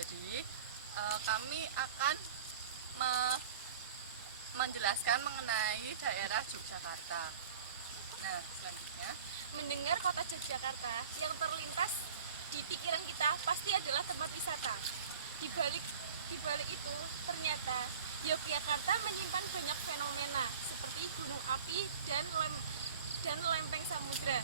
Jadi kami akan menjelaskan mengenai daerah Yogyakarta. Nah, selanjutnya Mendengar kota Yogyakarta, yang terlintas di pikiran kita pasti adalah tempat wisata. Di balik itu, ternyata Yogyakarta menyimpan banyak fenomena seperti gunung api dan lempeng samudra.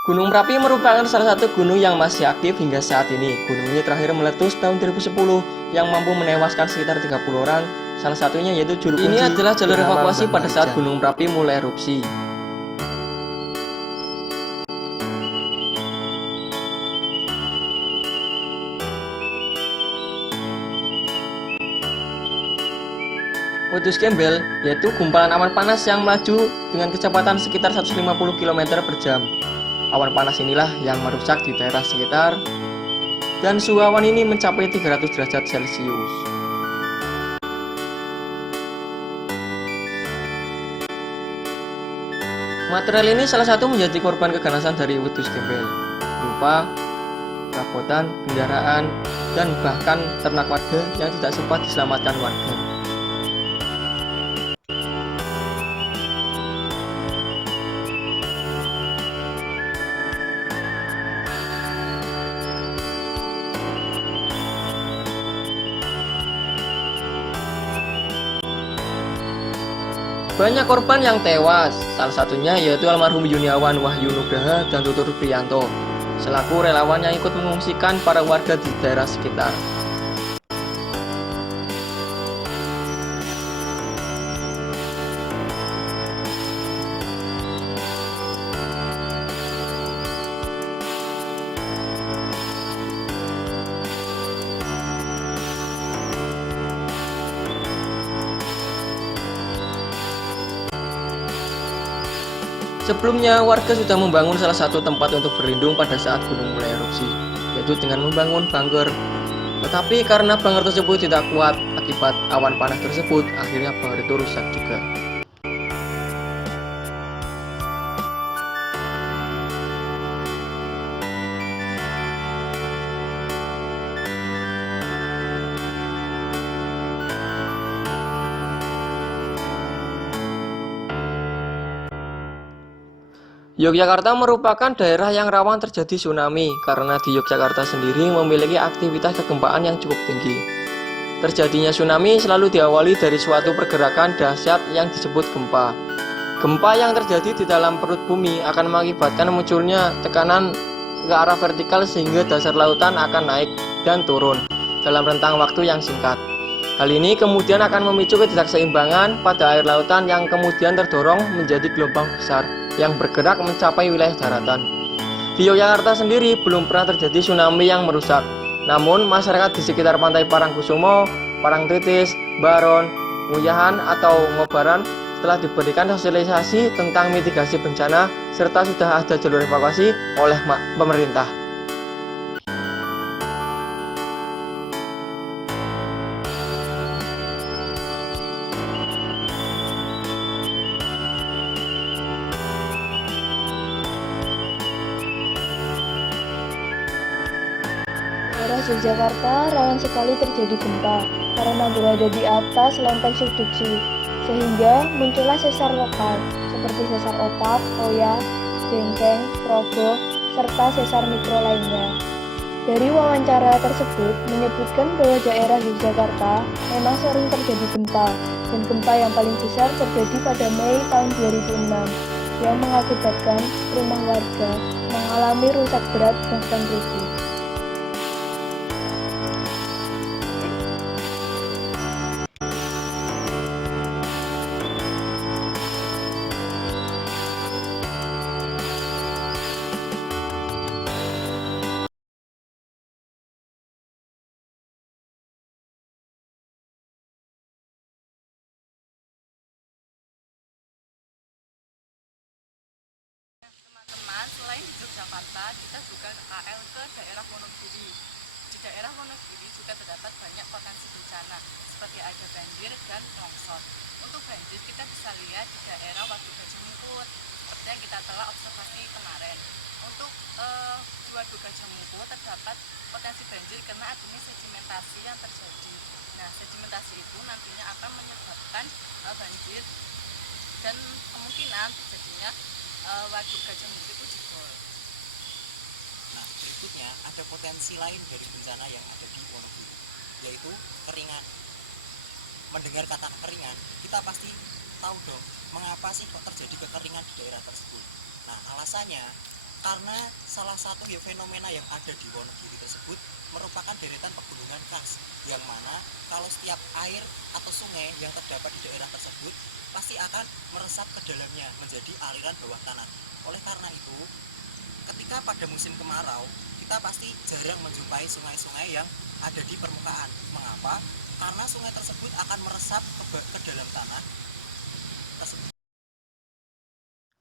Gunung Merapi merupakan salah satu gunung yang masih aktif hingga saat ini. Gunung ini terakhir meletus tahun 2010 yang mampu menewaskan sekitar 30 orang. Salah satunya yaitu juru kunci. Ini adalah jalur evakuasi pada saat Gunung Merapi mulai erupsi. Wedhus gembel yaitu gumpalan awan panas yang melaju dengan kecepatan sekitar 150 km per jam. Awan panas inilah yang merusak di daerah sekitar dan suhu awan ini mencapai 300 derajat Celcius. Material ini salah satu menjadi korban keganasan dari wedhus gembel, berupa perabotan, kendaraan, dan bahkan ternak warga yang tidak sempat diselamatkan warga. Banyak korban yang tewas, salah satunya yaitu almarhum Yuniawan Wahyu Nugraha dan Tutur Priyanto, selaku relawan yang ikut mengungsikan para warga di daerah sekitar. Sebelumnya, warga sudah membangun salah satu tempat untuk berlindung pada saat gunung mulai erupsi, yaitu dengan membangun bunker. Tetapi karena bunker tersebut tidak kuat akibat awan panas tersebut, akhirnya bunker itu rusak juga. Yogyakarta merupakan daerah yang rawan terjadi tsunami karena di Yogyakarta sendiri memiliki aktivitas kegempaan yang cukup tinggi. Terjadinya tsunami selalu diawali dari suatu pergerakan dahsyat yang disebut gempa. Gempa yang terjadi di dalam perut bumi akan mengakibatkan munculnya tekanan ke arah vertikal sehingga dasar lautan akan naik dan turun dalam rentang waktu yang singkat. Hal ini kemudian akan memicu ketidakseimbangan pada air lautan yang kemudian terdorong menjadi gelombang besar yang bergerak mencapai wilayah daratan. Di Yogyakarta sendiri belum pernah terjadi tsunami yang merusak. Namun masyarakat di sekitar pantai Parangkusumo, Parangtritis, Baron, Nguyahan atau Ngobaran telah diberikan sosialisasi tentang mitigasi bencana serta sudah ada jalur evakuasi oleh pemerintah. Daerah Yogyakarta rawan sekali terjadi gempa karena berada di atas lempeng subduksi, sehingga muncullah sesar lokal seperti sesar opak, oya, dengkeng, progo, serta sesar mikro lainnya. Dari wawancara tersebut menyebutkan bahwa daerah Yogyakarta memang sering terjadi gempa, dan gempa yang paling besar terjadi pada Mei tahun 2006 yang mengakibatkan rumah warga mengalami rusak berat bahkan rubuh. teman-teman, selain di Yogyakarta, kita juga KL ke daerah Wonogiri. di daerah Wonogiri juga terdapat banyak potensi bencana seperti ada banjir dan longsor. Untuk banjir kita bisa lihat di daerah Waduk Gajah Mungkur seperti yang kita telah observasi kemarin. Untuk di Waduk Gajah Mungkur terdapat potensi banjir karena adanya sedimentasi yang terjadi. Nah, sedimentasi itu nantinya akan menyebabkan banjir dan kemungkinan terjadinya Waduk Gajah Mungkur itu jebol. Nah, berikutnya ada potensi lain dari bencana yang ada di Wonogiri, yaitu kekeringan. Mendengar kata kekeringan, kita pasti tahu dong, mengapa sih kok terjadi kekeringan di daerah tersebut. Nah, alasannya karena salah satu fenomena yang ada di Wonogiri tersebut merupakan deretan pegunungan kars, yang mana kalau setiap air atau sungai yang terdapat di daerah tersebut pasti akan meresap ke dalamnya menjadi aliran bawah tanah. Oleh karena itu, ketika pada musim kemarau, kita pasti jarang menjumpai sungai-sungai yang ada di permukaan. Mengapa? Karena sungai tersebut akan meresap ke dalam tanah tersebut.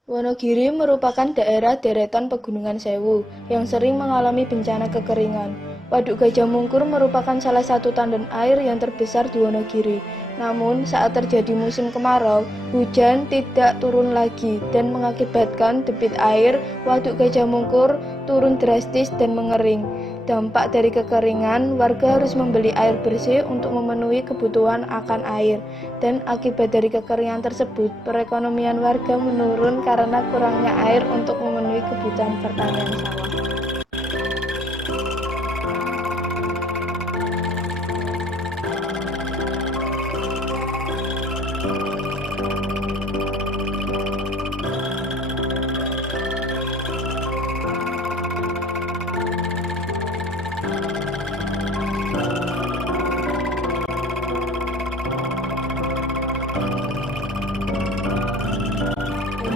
Wonogiri merupakan daerah deretan Pegunungan Sewu yang sering mengalami bencana kekeringan. Waduk Gajah Mungkur merupakan salah satu tandon air yang terbesar di Wonogiri. Namun, saat terjadi musim kemarau, hujan tidak turun lagi dan mengakibatkan debit air Waduk Gajah Mungkur turun drastis dan mengering. Dampak dari kekeringan, warga harus membeli air bersih untuk memenuhi kebutuhan akan air. Dan akibat dari kekeringan tersebut, perekonomian warga menurun karena kurangnya air untuk memenuhi kebutuhan pertanian sawah.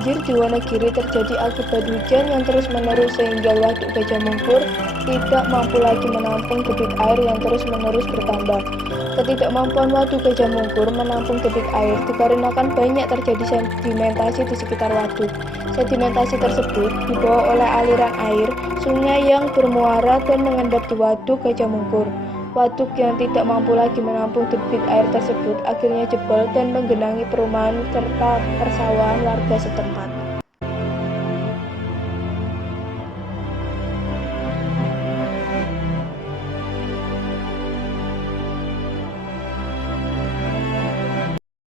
Banjir di Wonogiri terjadi akibat hujan yang terus-menerus sehingga Waduk Gajah Mungkur tidak mampu lagi menampung debit air yang terus-menerus bertambah. Ketidakmampuan Waduk Gajah Mungkur menampung debit air dikarenakan banyak terjadi sedimentasi di sekitar waduk. Sedimentasi tersebut dibawa oleh aliran air sungai yang bermuara dan mengendap di Waduk Gajah Mungkur. Waduk yang tidak mampu lagi menampung debit air tersebut akhirnya jebol dan menggenangi perumahan serta persawahan warga setempat.